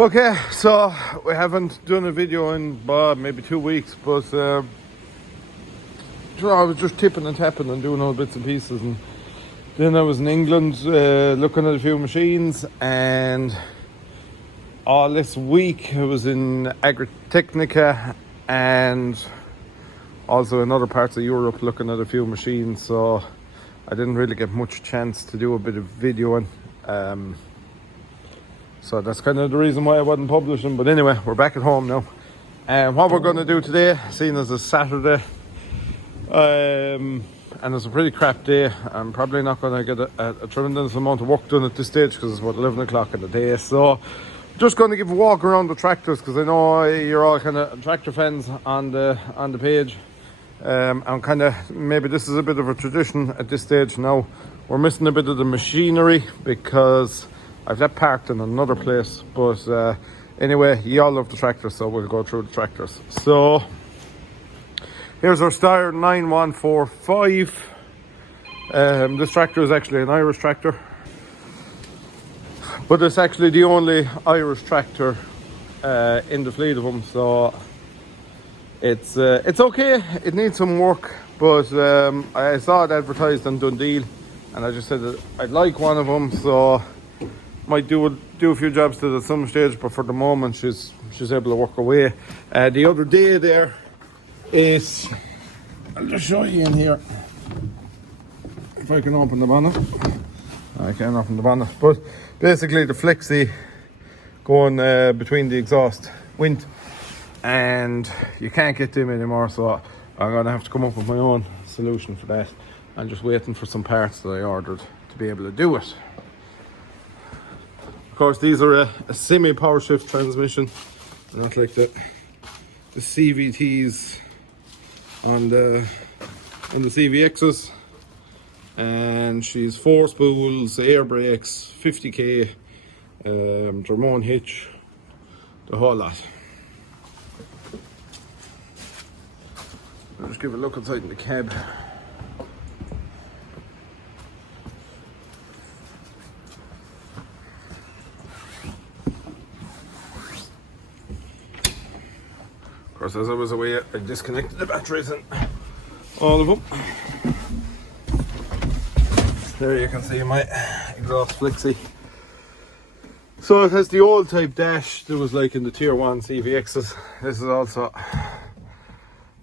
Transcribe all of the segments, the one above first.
Okay, so we haven't done a video in maybe 2 weeks, but I was just tipping and tapping and doing all bits and pieces, and then I was in England looking at a few machines, and all this week I was in Agritechnica and also in other parts of Europe looking at a few machines, so I didn't really get much chance to do a bit of videoing. So that's kind of the reason why I wasn't publishing. But anyway, we're back at home now. And what we're going to do today, seeing as it's Saturday, and it's a pretty crap day, I'm probably not going to get a tremendous amount of work done at this stage because it's about 11 o'clock in the day. So just going to give a walk around the tractors because I know you're all kind of tractor fans on the page. And kind of maybe this is a bit of a tradition at this stage now. We're missing a bit of the machinery because I've that parked in another place, but anyway, you all love the tractors, so we'll go through the tractors. So here's our Steyr 9145. This tractor is actually an Irish tractor, but it's actually the only Irish tractor in the fleet of them. So it's okay. It needs some work, but I saw it advertised on Dundee, and I just said that I'd like one of them. So might do a few jobs to it at some stage, but for the moment she's able to work away. The other day there is, I'll just show you in here if I can open the bonnet. I can't open the bonnet, but basically the flexi going between the exhaust went, and you can't get them anymore, so I'm gonna have to come up with my own solution for that. I'm just waiting for some parts that I ordered to be able to do it. Of course, these are a semi-power shift transmission, not like the CVTs on the CVXs. And she's 4 spools, air brakes, 50k, German hitch, the whole lot. I'll just give a look inside in the cab. Of course, as I was away, I disconnected the batteries and all of them. There you can see my exhaust flexi. So it has the old type dash that was like in the tier 1 CVXs. This is also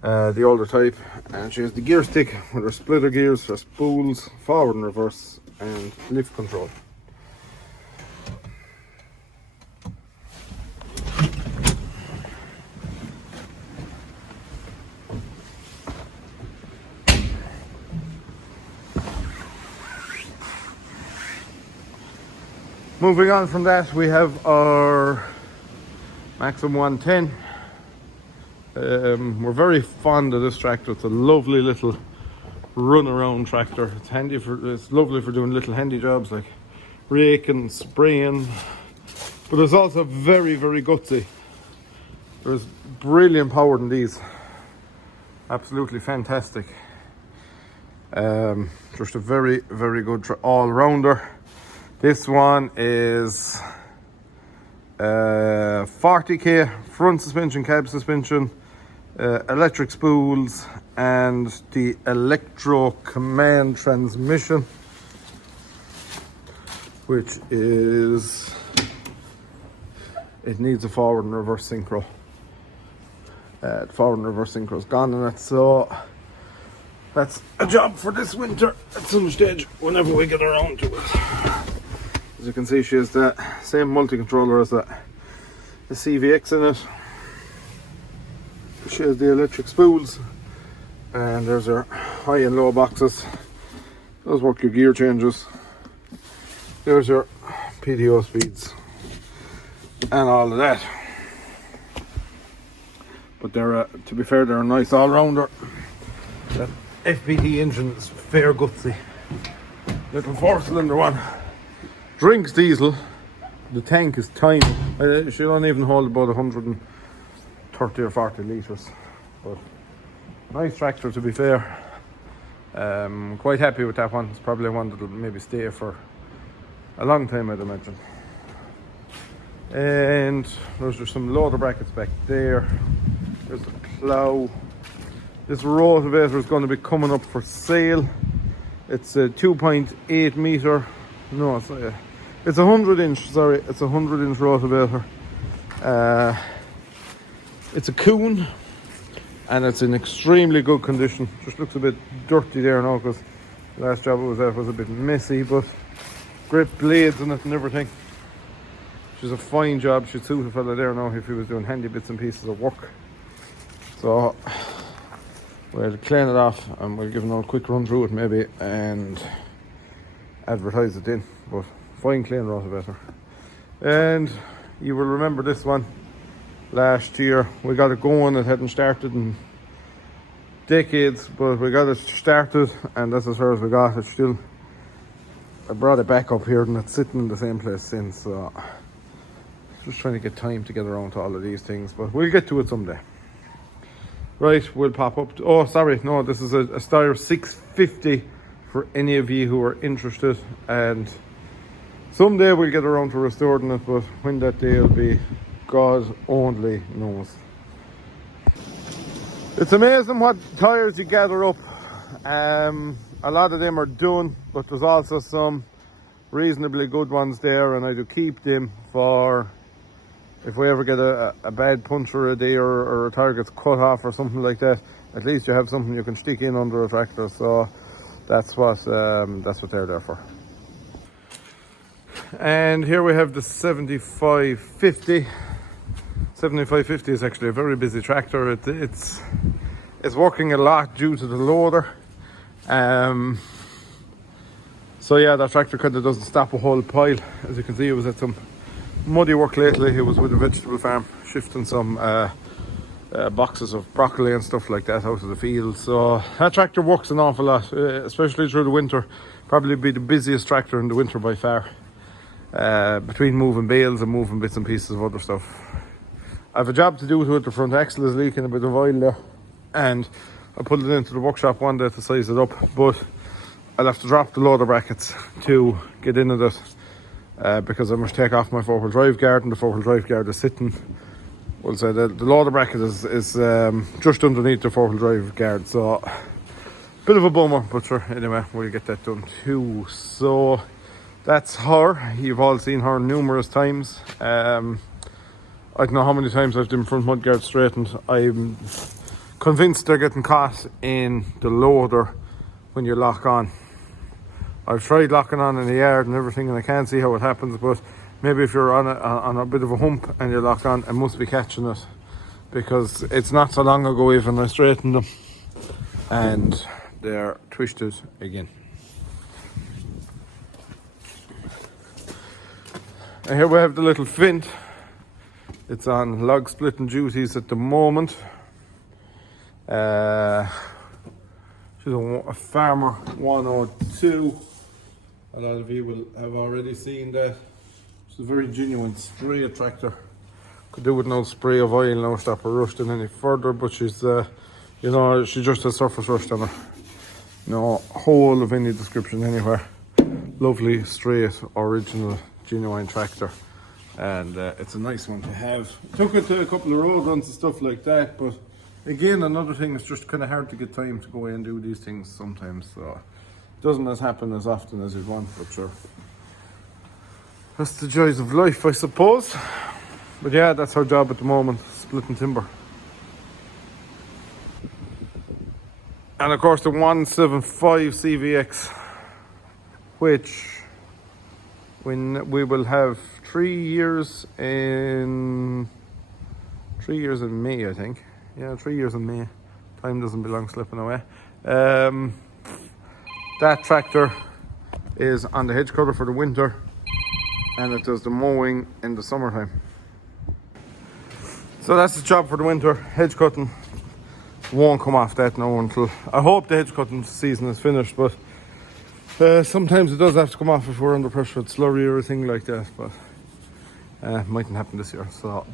the older type, and she has the gear stick with her splitter gears, her spools, forward and reverse, and lift control. Moving on from that, we have our Maxim 110. We're very fond of this tractor. It's a lovely little run-around tractor. It's lovely for doing little handy jobs like raking, spraying, but it's also very, very gutsy. There's brilliant power in these. Absolutely fantastic. Just a very, very good all-rounder. This one is 40k front suspension, cab suspension, electric spools, and the electro command transmission, which is, it needs a forward and reverse synchro. The forward and reverse synchro is gone in it, so that's a job for this winter at some stage whenever we get around to it. As you can see, she has the same multi-controller as the CVX in it. She has the electric spools, and there's her high and low boxes. Those work your gear changes. There's your PTO speeds and all of that. But they're, to be fair, they're a nice all-rounder. That FPT engine is fair gutsy. Little 4-cylinder one. Drinks diesel. The tank is tiny. She don't even hold about 130 or 40 litres. But nice tractor, to be fair. Quite happy with that one. It's probably one that'll maybe stay for a long time, I'd imagine. And there's just some loader brackets back there. There's the plough. This rotavator is going to be coming up for sale. It's a 2.8 meter. No, it's a 100-inch. Sorry, it's a 100-inch rotavator. It's a Kuhn, and it's in extremely good condition. Just looks a bit dirty there now because the last job it was at was a bit messy, but great blades in it and everything. She's a fine job. She'd suit a fella there now if he was doing handy bits and pieces of work. So we'll clean it off and we'll give another quick run through it maybe and advertise it in. But fine clean rotavator. And you will remember this one. Last year we got it going. It hadn't started in decades, but we got it started and that's as far as we got it. Still, I brought it back up here and it's sitting in the same place since. So just trying to get time to get around to all of these things, but we'll get to it someday. Right, we'll pop up. Oh, sorry, no, this is a Steyr 650 for any of you who are interested, and someday we'll get around to restoring it, but when that day will be, God only knows. It's amazing what tyres you gather up. A lot of them are done, but there's also some reasonably good ones there, and I do keep them for if we ever get a bad puncture a day or a tire gets cut off or something like that. At least you have something you can stick in under a tractor. So that's what they're there for. And here we have the 7550. 7550 is actually a very busy tractor. It's working a lot due to the loader. So yeah, that tractor kind of doesn't stop a whole pile. As you can see, it was at some muddy work lately. It was with a vegetable farm, shifting some boxes of broccoli and stuff like that out of the field. So that tractor works an awful lot, especially through the winter. Probably be the busiest tractor in the winter by far, between moving bales and moving bits and pieces of other stuff. I have a job to do to it. The front axle is leaking a bit of oil there, and I put it into the workshop one day to size it up, but I'll have to drop the loader brackets to get into it, because I must take off my four-wheel drive guard, and the four-wheel drive guard is sitting, well, say the loader bracket is just underneath the four-wheel drive guard, so bit of a bummer, but sure, anyway, we'll get that done too. So that's her. You've all seen her numerous times. I don't know how many times I've done front mudguards straightened. I'm convinced they're getting caught in the loader when you lock on. I've tried locking on in the yard and everything, and I can't see how it happens, but maybe if you're on a bit of a hump and you lock on, it must be catching it, because it's not so long ago even I straightened them and they're twisted again. And here we have the little Fint. It's on log splitting duties at the moment. She's a Farmer 102. A lot of you will have already seen that. It's a very genuine spray tractor. Could do with no spray of oil, no stop her rusting any further, but she's, you know, she just has surface rust on her. No hole of any description anywhere. Lovely, straight, original, genuine tractor. And it's a nice one to have. Took it to a couple of road runs and stuff like that, but again, another thing, it's just kind of hard to get time to go in and do these things sometimes, so it doesn't happen as often as you'd want, but sure. That's the joys of life, I suppose. But yeah, that's her job at the moment, splitting timber. And of course the 175 CVX, which when we will have 3 years in May, I think. Yeah, 3 years in May. Time doesn't belong slipping away. That tractor is on the hedge cutter for the winter, and it does the mowing in the summertime. So that's the job for the winter, hedge cutting. Won't come off that now until, I hope the hedge cutting season is finished, but sometimes it does have to come off if we're under pressure with slurry or a thing like that, but mightn't happen this year. So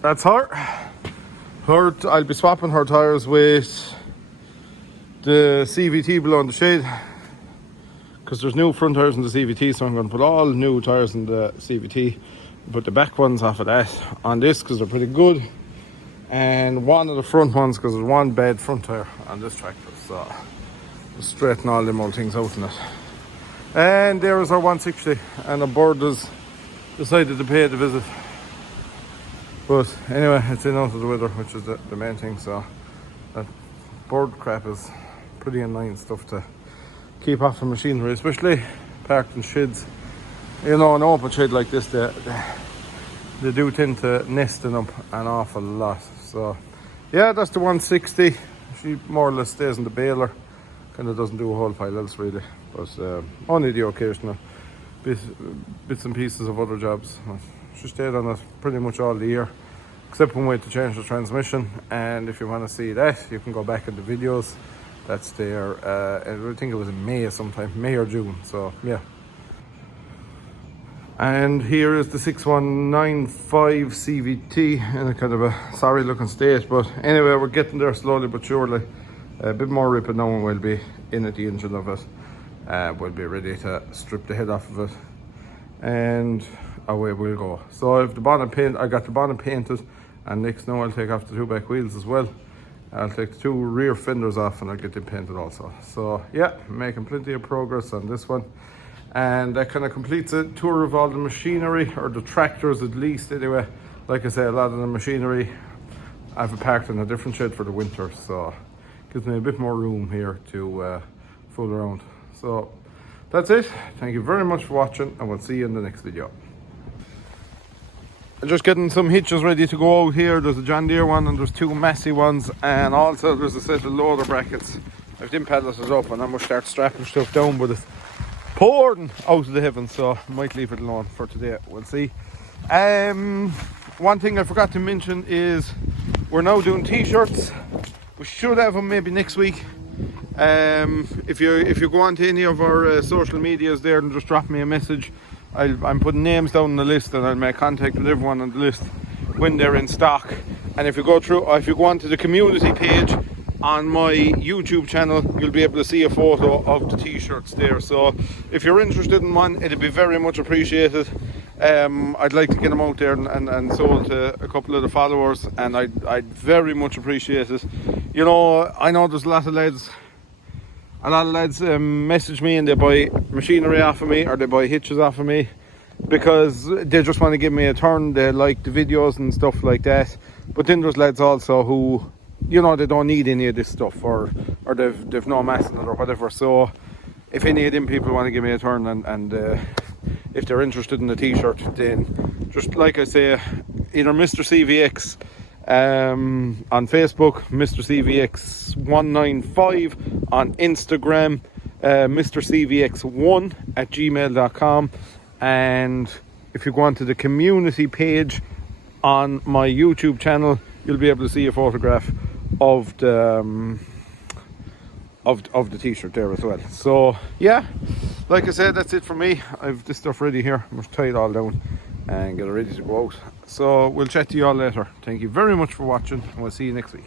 that's her. I'll be swapping her tyres with the CVT below in the shade, because there's new front tyres in the CVT, so I'm going to put all new tyres in the CVT. put the back ones off of that on this because they're pretty good, and one of the front ones because there's one bad front tire on this tractor, so just straighten all them old things out in it. And there is our 160, and the bird has decided to pay the visit. But anyway, it's in out of the weather, which is the main thing. So that bird crap is pretty annoying stuff to keep off the machinery, especially parked in sheds. You know, an open shed like this, they do tend to nest in them an awful lot. So yeah, that's the 160. She more or less stays in the baler. Kind of doesn't do a whole pile else really, but only the occasional bits and pieces of other jobs. She stayed on it pretty much all the year, except when we had to change the transmission. And if you want to see that, you can go back in the videos. That's there. I think it was in May sometime, May or June. So yeah. And here is the 6195 CVT in a kind of a sorry looking state, but anyway, we're getting there slowly but surely. A bit more ripping now and we'll be in at the engine of it. We'll be ready to strip the head off of it and away we'll go. So if the bonnet paint, I got the bonnet painted, and next now I'll take off the two back wheels as well. I'll take the two rear fenders off and I'll get them painted also. So yeah, making plenty of progress on this one. And that kind of completes a tour of all the machinery, or the tractors at least anyway. Like I say, a lot of the machinery I've parked in a different shed for the winter, so gives me a bit more room here to fool around. So that's it. Thank you very much for watching, and we'll see you in the next video. I'm just getting some hitches ready to go out here. There's a John Deere one and there's two Maxim ones, and also there's a set of loader brackets. I've them palleted up and I'm going to start strapping stuff down, but it's pouring out of the heavens, so I might leave it alone for today. We'll see. One thing I forgot to mention is we're now doing t-shirts. We should have them maybe next week. If you go on to any of our social medias there and just drop me a message, I'm putting names down on the list and I'll make contact with everyone on the list when they're in stock. And if you go onto the community page on my YouTube channel, you'll be able to see a photo of the t-shirts there. So if you're interested in one, it'd be very much appreciated. I'd like to get them out there and sold to a couple of the followers, and I'd very much appreciate it. You know, I know there's a lot of lads message me and they buy machinery off of me, or they buy hitches off of me because they just want to give me a turn. They like the videos and stuff like that. But then there's lads also who, you know, they don't need any of this stuff, or they've no mass in it or whatever. So if any of them people want to give me a turn and if they're interested in the t-shirt, then just like I say, either Mr. CVX on Facebook, Mr. CVX 195 on Instagram, Mr. CVX1 at gmail.com, and if you go onto the community page on my YouTube channel, you'll be able to see a photograph of the t-shirt there as well. So yeah, like I said, that's it for me. I've this stuff ready here. I'm just tie it all down and get it ready to go out. So we'll chat to you all later. Thank you very much for watching, and we'll see you next week.